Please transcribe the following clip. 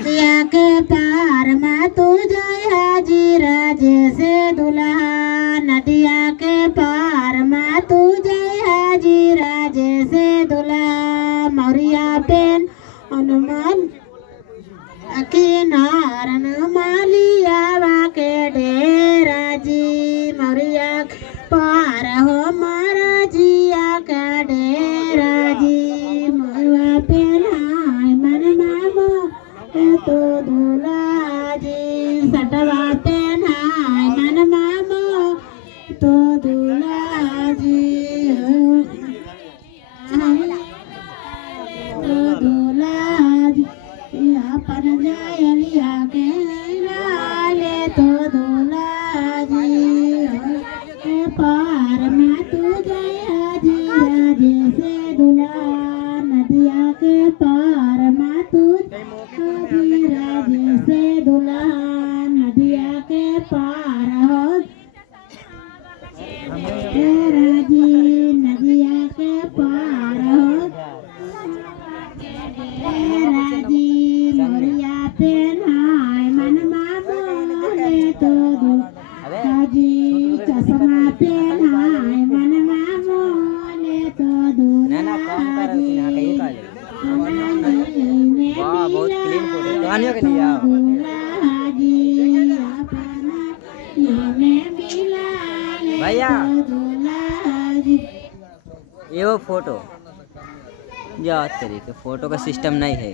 नदिया के पार में तू जय हाजी राजे से दुल्हा नदिया के पार में तू जय हाजी राजे से दुल्हा मौरिया पेन हनुमान किनारन मालिया के डेरा जी मौरिया पार हो मारा जिया का डेरा जी मौवा पेनाय मन मामो तो दूल्हा जी सटवा पेनाय मन मामो तो दूल्हा जी तो दूल्हा जी अपन जायलिया के लाले तो दूल्हा जी पार में तू गया जी राजे से दुल्हा नदिया के पार में तू जी राजे से दुल्हा नदिया के पार हो तेरा जी नदिया के पार हो तेरा जी मोरिया पेनाय मन मामोले तो दूल्हा जी चश्मा पेनाय मन मामोले तो दूल्हा जी वाह बहुत क्लीन फोटो कहानियों के लिए आओ दूल्हा जी अपना में मिला ले भैया दूल्हा जी ये वो फोटो या तरीके फोटो का सिस्टम नहीं है